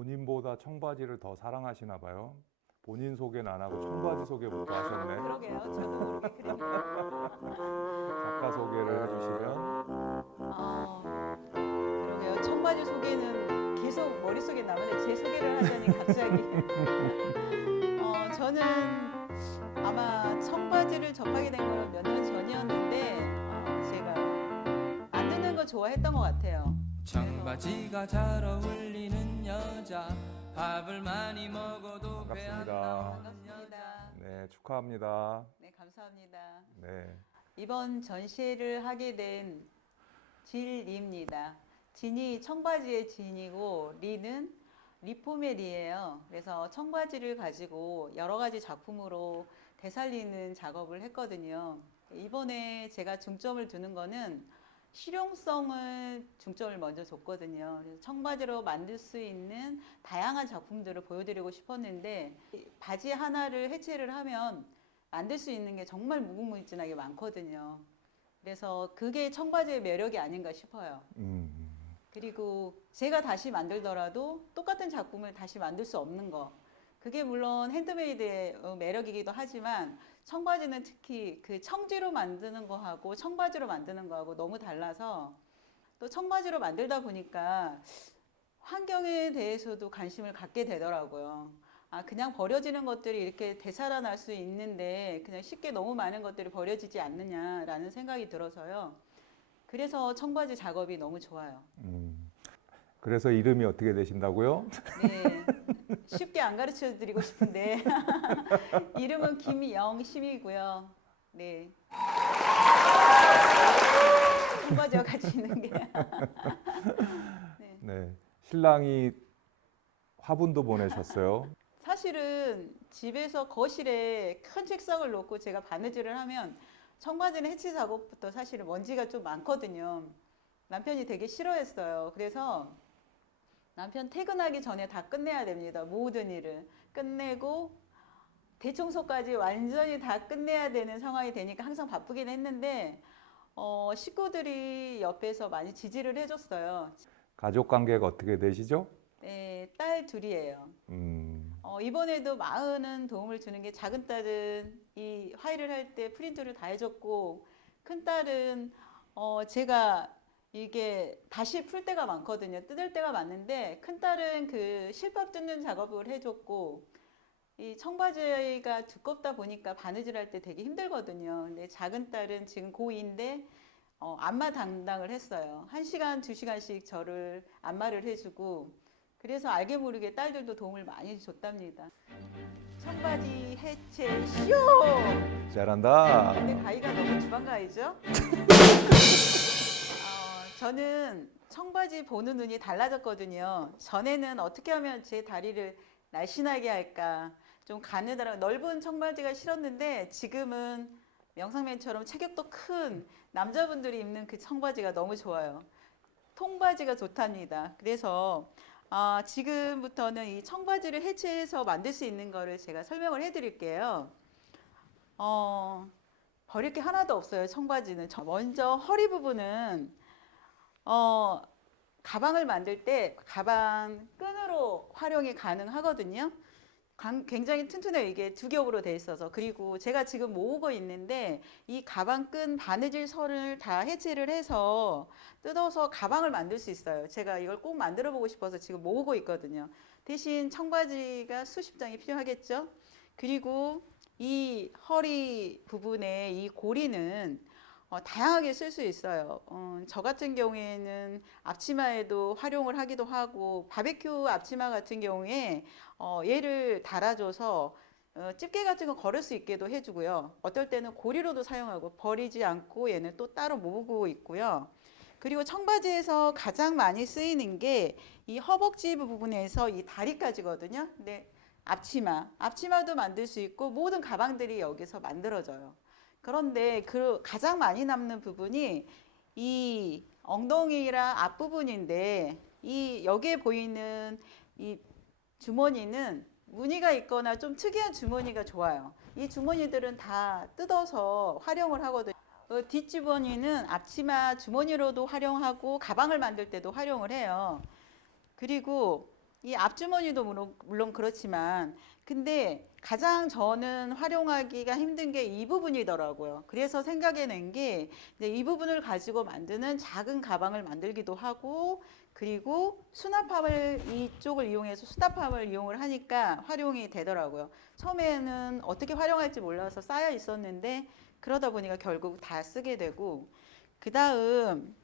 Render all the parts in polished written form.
본인보다 청바지를 더 사랑하시나 봐요. 본인 소개는 안 하고 청바지 소개부터 하셨네. 그러게요. 저도 모르게 그랬네요. 작가 소개를 해주시면. 그러게요. 청바지 소개는 계속 머릿속에 남는데 제 소개를 하자니 갑자기. 저는 아마 청바지를 접하게 된 건 몇 년 전이었는데 제가 만드는 거 좋아했던 것 같아요. 청바지가 잘 어울리는 여자 밥을 많이 먹어도 배 안 반갑습니다. 나오는 여자. 반갑습니다. 네, 축하합니다. 네, 감사합니다. 네, 이번 전시회를 하게 된 질리입니다. 진이 청바지의 진이고 리는 리폼의 리예요. 그래서 청바지를 가지고 여러 가지 작품으로 되살리는 작업을 했거든요. 이번에 제가 중점을 두는 거는 실용성을 중점을 먼저 줬거든요. 그래서 청바지로 만들 수 있는 다양한 작품들을 보여드리고 싶었는데 바지 하나를 해체를 하면 만들 수 있는 게 정말 무궁무진하게 많거든요. 그래서 그게 청바지의 매력이 아닌가 싶어요. 그리고 제가 다시 만들더라도 똑같은 작품을 다시 만들 수 없는 거. 그게 물론 핸드메이드의 매력이기도 하지만 청바지는 특히 그 청지로 만드는 거하고 청바지로 만드는 거하고 너무 달라서 또 청바지로 만들다 보니까 환경에 대해서도 관심을 갖게 되더라고요. 그냥 버려지는 것들이 이렇게 되살아날 수 있는데 그냥 쉽게 너무 많은 것들이 버려지지 않느냐라는 생각이 들어서요. 그래서 청바지 작업이 너무 좋아요. 그래서 이름이 어떻게 되신다고요? 네, 쉽게 안 가르쳐 드리고 싶은데 이름은 김영심이고요. 네, 청바지와 같이 있는 게. 네. 네, 신랑이 화분도 보내셨어요. 사실은 집에서 거실에 큰 책상을 놓고 제가 바느질을 하면 청바지는 해치 작업부터 사실은 먼지가 좀 많거든요. 남편이 되게 싫어했어요. 그래서 남편 퇴근하기 전에 다 끝내야 됩니다. 모든 일을 끝내고 대청소까지 완전히 다 끝내야 되는 상황이 되니까 항상 바쁘긴 했는데 식구들이 옆에서 많이 지지를 해줬어요. 가족 관계가 어떻게 되시죠? 네, 딸 둘이에요. 이번에도 많은 도움을 주는 게 작은 딸은 이 화일을 할 때 프린트를 다 해줬고 큰 딸은 제가 이게 다시 풀 때가 많거든요. 뜯을 때가 많은데 큰 딸은 그 실밥 뜯는 작업을 해줬고 이 청바지가 두껍다 보니까 바느질 할 때 되게 힘들거든요. 근데 작은 딸은 지금 고2인데 안마 담당을 했어요. 1시간, 2시간씩 저를 안마를 해주고 그래서 알게 모르게 딸들도 도움을 많이 줬답니다. 청바지 해체 쇼! 잘한다. 근데 가위가 너무 주방가위죠? 저는 청바지 보는 눈이 달라졌거든요. 전에는 어떻게 하면 제 다리를 날씬하게 할까 좀 가느다란 넓은 청바지가 싫었는데 지금은 명상맨처럼 체격도 큰 남자분들이 입는 그 청바지가 너무 좋아요. 통바지가 좋답니다. 그래서 지금부터는 이 청바지를 해체해서 만들 수 있는 거를 제가 설명을 해드릴게요. 버릴 게 하나도 없어요. 청바지는. 먼저 허리 부분은 가방을 만들 때 가방 끈으로 활용이 가능하거든요. 굉장히 튼튼해요. 이게 두 겹으로 돼 있어서. 그리고 제가 지금 모으고 있는데 이 가방 끈 바느질 선을 다 해체를 해서 뜯어서 가방을 만들 수 있어요. 제가 이걸 꼭 만들어 보고 싶어서 지금 모으고 있거든요. 대신 청바지가 수십 장이 필요하겠죠. 그리고 이 허리 부분에 이 고리는 다양하게 쓸 수 있어요. 저 같은 경우에는 앞치마에도 활용을 하기도 하고 바베큐 앞치마 같은 경우에 얘를 달아줘서 집게 같은 거 걸을 수 있게도 해주고요. 어떨 때는 고리로도 사용하고 버리지 않고 얘는 또 따로 모으고 있고요. 그리고 청바지에서 가장 많이 쓰이는 게 이 허벅지 부분에서 이 다리까지거든요. 근데 앞치마도 만들 수 있고 모든 가방들이 여기서 만들어져요. 그런데 그 가장 많이 남는 부분이 이 엉덩이랑 앞부분인데 이 여기에 보이는 이 주머니는 무늬가 있거나 좀 특이한 주머니가 좋아요. 이 주머니들은 다 뜯어서 활용을 하거든요. 뒷주머니는 앞치마 주머니로도 활용하고 가방을 만들 때도 활용을 해요. 그리고 이 앞주머니도 물론 그렇지만 근데 가장 저는 활용하기가 힘든 게 이 부분이더라고요. 그래서 생각해낸 게 이제 이 부분을 가지고 만드는 작은 가방을 만들기도 하고 그리고 수납함을 이쪽을 이용해서 수납함을 이용을 하니까 활용이 되더라고요. 처음에는 어떻게 활용할지 몰라서 쌓여 있었는데 그러다 보니까 결국 다 쓰게 되고 그 다음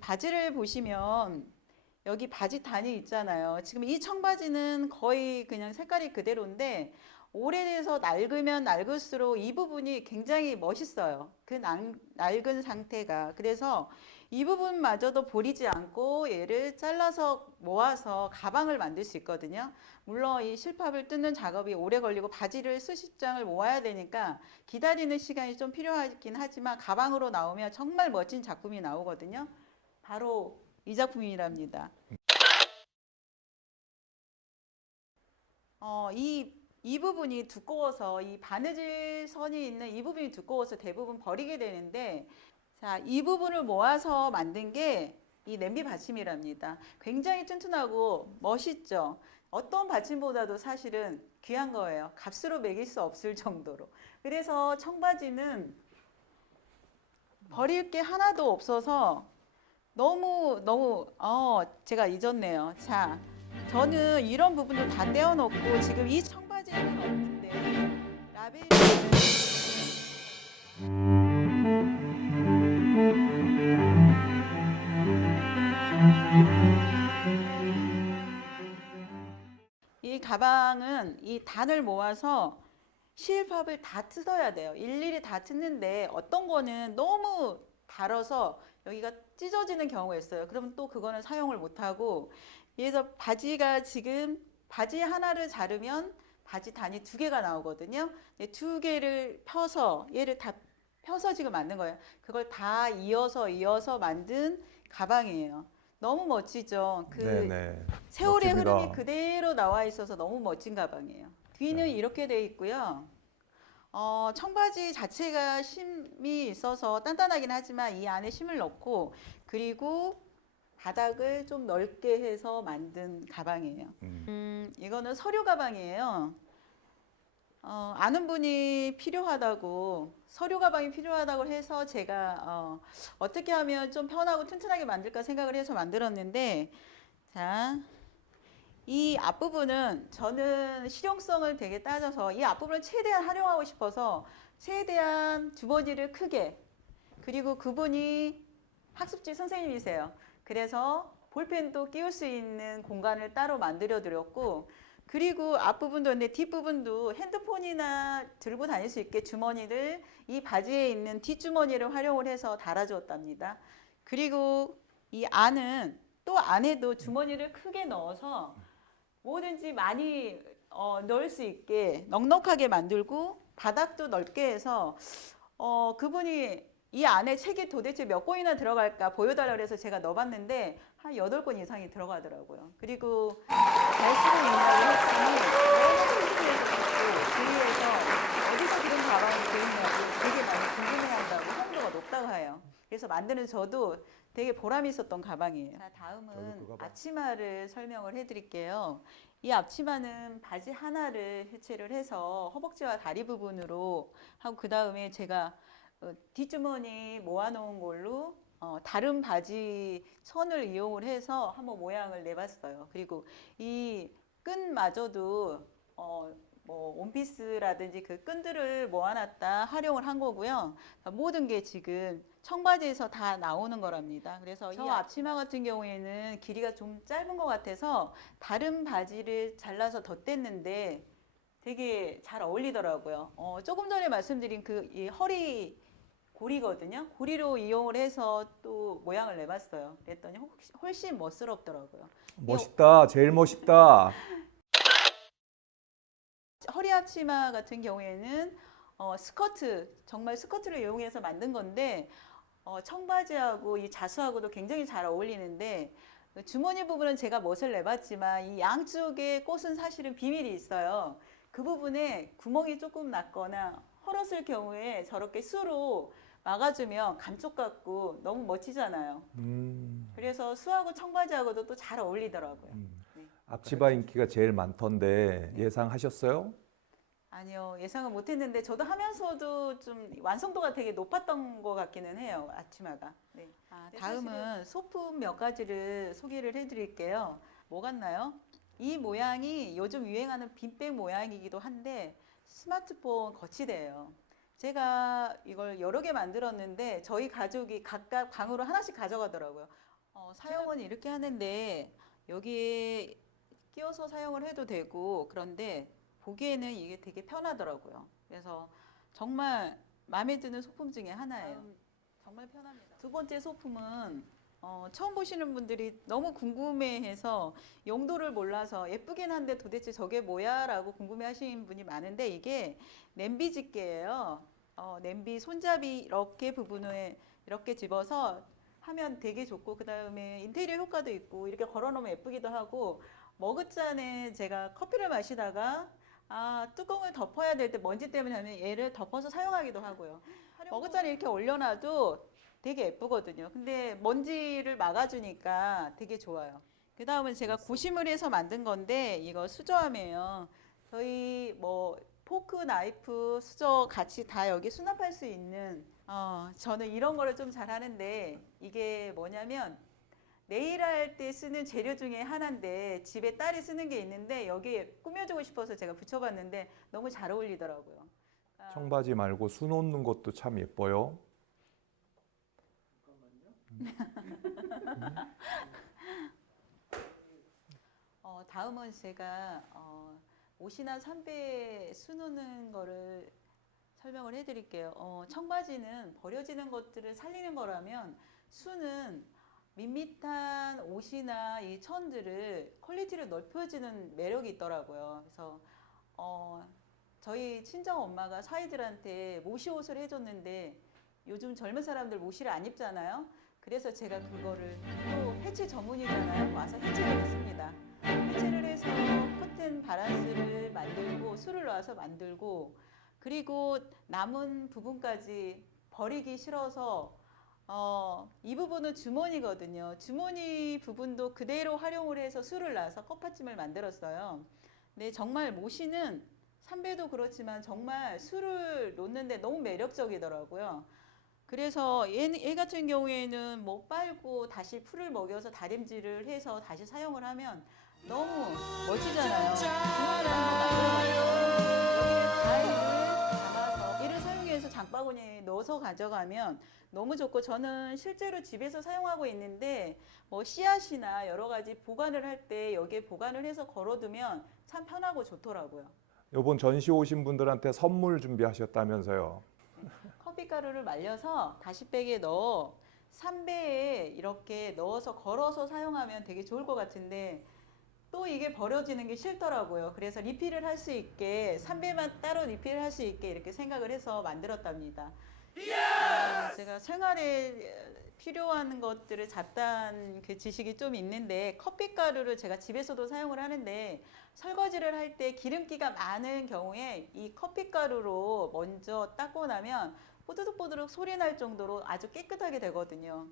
바지를 보시면 여기 바지 단이 있잖아요. 지금 이 청바지는 거의 그냥 색깔이 그대로인데 오래돼서 낡으면 낡을수록 이 부분이 굉장히 멋있어요. 그 낡은 상태가. 그래서 이 부분마저도 버리지 않고 얘를 잘라서 모아서 가방을 만들 수 있거든요. 물론 이 실밥을 뜯는 작업이 오래 걸리고 바지를 수십 장을 모아야 되니까 기다리는 시간이 좀 필요하긴 하지만 가방으로 나오면 정말 멋진 작품이 나오거든요. 바로 이 작품이랍니다. 이 부분이 두꺼워서 이 바느질 선이 있는 이 부분이 두꺼워서 대부분 버리게 되는데 자, 이 부분을 모아서 만든 게 이 냄비 받침이랍니다. 굉장히 튼튼하고 멋있죠. 어떤 받침보다도 사실은 귀한 거예요. 값으로 매길 수 없을 정도로. 그래서 청바지는 버릴 게 하나도 없어서 너무 제가 잊었네요. 자, 저는 이런 부분도 다 떼어놓고 지금 이 청바지에는 없는데 라벨이 이 가방은 이 단을 모아서 실밥을 다 뜯어야 돼요. 일일이 다 뜯는데 어떤 거는 너무 달아서 여기가 찢어지는 경우가 있어요. 그러면 또 그거는 사용을 못하고 그래서 바지가 지금 바지 하나를 자르면 바지 단이 2개가 나오거든요. 2개를 펴서 얘를 다 펴서 지금 만든 거예요. 그걸 다 이어서 만든 가방이에요. 너무 멋지죠. 그 네네. 세월의 멋집니다. 흐름이 그대로 나와 있어서 너무 멋진 가방이에요. 뒤는 네. 이렇게 돼 있고요. 청바지 자체가 심이 있어서 단단하긴 하지만 이 안에 심을 넣고 그리고 바닥을 좀 넓게 해서 만든 가방이에요. 이거는 서류 가방이에요. 아는 분이 필요하다고 서류 가방이 필요하다고 해서 제가 어떻게 하면 좀 편하고 튼튼하게 만들까 생각을 해서 만들었는데 자, 이 앞부분은 저는 실용성을 되게 따져서 이 앞부분을 최대한 활용하고 싶어서 최대한 주머니를 크게 그리고 그분이 학습지 선생님이세요. 그래서 볼펜도 끼울 수 있는 공간을 따로 만들어 드렸고 그리고 앞부분도 근데 뒷부분도 핸드폰이나 들고 다닐 수 있게 주머니를 이 바지에 있는 뒷주머니를 활용을 해서 달아주었답니다. 그리고 이 안은 또 안에도 주머니를 크게 넣어서 뭐든지 많이 넣을 수 있게 넉넉하게 만들고 바닥도 넓게 해서 그분이 이 안에 책이 도대체 몇 권이나 들어갈까 보여달라고 해서 제가 넣어봤는데 한 8권 이상이 들어가더라고요. 그리고 잘 쓰고 있냐고 했더니 주위에서 어디서 그런 가방을 구했냐고 되게 많이 궁금해한다고 호응도가 높다고 해요. 그래서 만드는 저도 되게 보람이 있었던 가방이에요. 자, 저도 다음은 그 가방. 앞치마를 설명을 해드릴게요. 이 앞치마는 바지 하나를 해체를 해서 허벅지와 다리 부분으로 하고 그 다음에 제가 뒷주머니 모아놓은 걸로 다른 바지 선을 이용을 해서 한번 모양을 내봤어요. 그리고 이 끈마저도 뭐 원피스라든지 그 끈들을 모아놨다 활용을 한 거고요. 모든 게 지금 청바지에서 다 나오는 거랍니다. 그래서 이 앞치마 같은 경우에는 길이가 좀 짧은 것 같아서 다른 바지를 잘라서 덧댔는데 되게 잘 어울리더라고요. 조금 전에 말씀드린 그 이 허리 고리거든요. 고리로 이용을 해서 또 모양을 내봤어요. 그랬더니 훨씬 멋스럽더라고요. 멋있다. 제일 멋있다. 허리 앞치마 같은 경우에는 스커트, 정말 스커트를 이용해서 만든 건데 청바지하고 이 자수하고도 굉장히 잘 어울리는데 주머니 부분은 제가 멋을 내봤지만 이 양쪽에 꽃은 사실은 비밀이 있어요. 그 부분에 구멍이 조금 났거나 헐었을 경우에 저렇게 수로 막아주면 감쪽 같고 너무 멋지잖아요. 그래서 수하고 청바지하고도 또 잘 어울리더라고요. 네. 앞치마 인기가 제일 많던데 예상하셨어요? 아니요, 예상은 못했는데 저도 하면서도 좀 완성도가 되게 높았던 것 같기는 해요, 앞치마가. 네. 다음은 소품 몇 가지를 소개를 해드릴게요. 뭐 같나요? 이 모양이 요즘 유행하는 빈백 모양이기도 한데 스마트폰 거치대예요. 제가 이걸 여러 개 만들었는데 저희 가족이 각각 방으로 하나씩 가져가더라고요. 사용은 이렇게 하는데 여기에 끼워서 사용을 해도 되고, 그런데 보기에는 이게 되게 편하더라고요. 그래서 정말 마음에 드는 소품 중에 하나예요. 정말 편합니다. 두 번째 소품은 처음 보시는 분들이 너무 궁금해해서 용도를 몰라서 예쁘긴 한데 도대체 저게 뭐야? 라고 궁금해하시는 분이 많은데 이게 냄비 집게예요. 냄비 손잡이 이렇게 부분을 이렇게 집어서 하면 되게 좋고, 그 다음에 인테리어 효과도 있고, 이렇게 걸어놓으면 예쁘기도 하고, 머그잔에 제가 커피를 마시다가 뚜껑을 덮어야 될 때 먼지 때문에 하면 얘를 덮어서 사용하기도 하고요. 머그잔에 이렇게 올려놔도 되게 예쁘거든요. 근데 먼지를 막아주니까 되게 좋아요. 그 다음은 제가 고심을 해서 만든 건데 이거 수저함이에요. 저희 뭐 포크, 나이프, 수저 같이 다 여기 수납할 수 있는, 저는 이런 거를 좀 잘하는데 이게 뭐냐면 네일 할 때 쓰는 재료 중에 하나인데 집에 딸이 쓰는 게 있는데 여기에 꾸며주고 싶어서 제가 붙여봤는데 너무 잘 어울리더라고요. 청바지 말고 수 놓는 것도 참 예뻐요. 다음은 제가 옷이나 삼배에 수 놓는 거를 설명을 해드릴게요. 청바지는 버려지는 것들을 살리는 거라면 수는 밋밋한 옷이나 이 천들을 퀄리티를 넓혀주는 매력이 있더라고요. 그래서 저희 친정 엄마가 사위들한테 모시 옷을 해줬는데 요즘 젊은 사람들 모시를 안 입잖아요. 그래서 제가 그거를 또 해체 전문이잖아요. 와서 해체를 했습니다. 해체를 해서 커튼 바란스를 만들고 수를 놔서 만들고, 그리고 남은 부분까지 버리기 싫어서 이 부분은 주머니거든요. 주머니 부분도 그대로 활용을 해서 수를 놔서 컵받침을 만들었어요. 근데 정말 모시는 삼배도 그렇지만 정말 수를 놓는데 너무 매력적이더라고요. 그래서 얘 같은 경우에는 뭐 빨고 다시 풀을 먹여서 다림질을 해서 다시 사용을 하면 너무 멋지잖아요. 담아서 얘를 사용해서 장바구니에 넣어서 가져가면 너무 좋고, 저는 실제로 집에서 사용하고 있는데 뭐 씨앗이나 여러 가지 보관을 할 때 여기에 보관을 해서 걸어두면 참 편하고 좋더라고요. 이번 전시 오신 분들한테 선물 준비하셨다면서요. 커피가루를 말려서 다시백에 넣어 3배에 이렇게 넣어서 걸어서 사용하면 되게 좋을 것 같은데 또 이게 버려지는 게 싫더라고요. 그래서 리필을 할 수 있게 3배만 따로 리필을 할 수 있게 이렇게 생각을 해서 만들었답니다. 제가 생활에 필요한 것들을 잡다한 그 지식이 좀 있는데, 커피가루를 제가 집에서도 사용을 하는데 설거지를 할 때 기름기가 많은 경우에 이 커피가루로 먼저 닦고 나면 뽀드득뽀드득 소리 날 정도로 아주 깨끗하게 되거든요.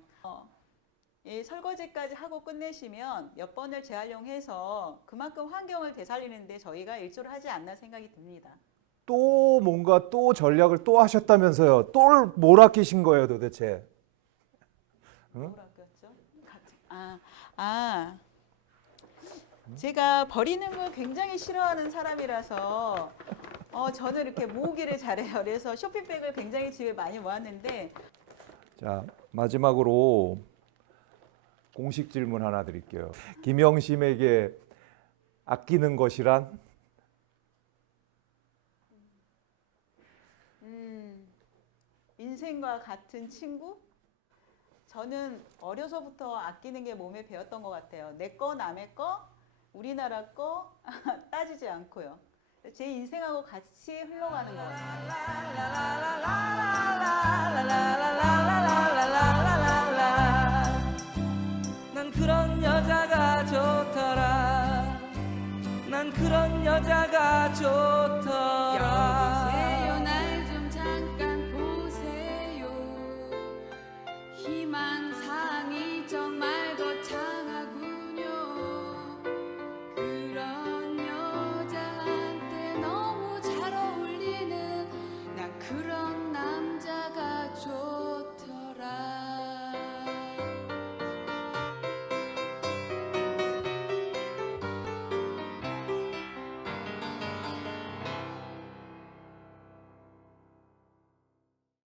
이 설거지까지 하고 끝내시면 몇 번을 재활용해서 그만큼 환경을 되살리는데 저희가 일조를 하지 않나 생각이 듭니다. 또 뭔가 또 전략을 또 하셨다면서요. 또 뭘 아끼신 거예요 도대체? 응? 뭘 아꼈죠? 제가 버리는 걸 굉장히 싫어하는 사람이라서 저는 이렇게 모으기를 잘해요. 그래서 쇼핑백을 굉장히 집에 많이 모았는데, 자, 마지막으로 공식 질문 하나 드릴게요. 김영심에게 아끼는 것이란? 인생과 같은 친구? 저는 어려서부터 아끼는 게 몸에 배었던 것 같아요. 내 거, 남의 거, 우리나라 거 따지지 않고요. 제 인생하고 같이 흘러가는 것 같아요. 난 그런 여자가 좋더라. 난 그런 여자가 좋더라.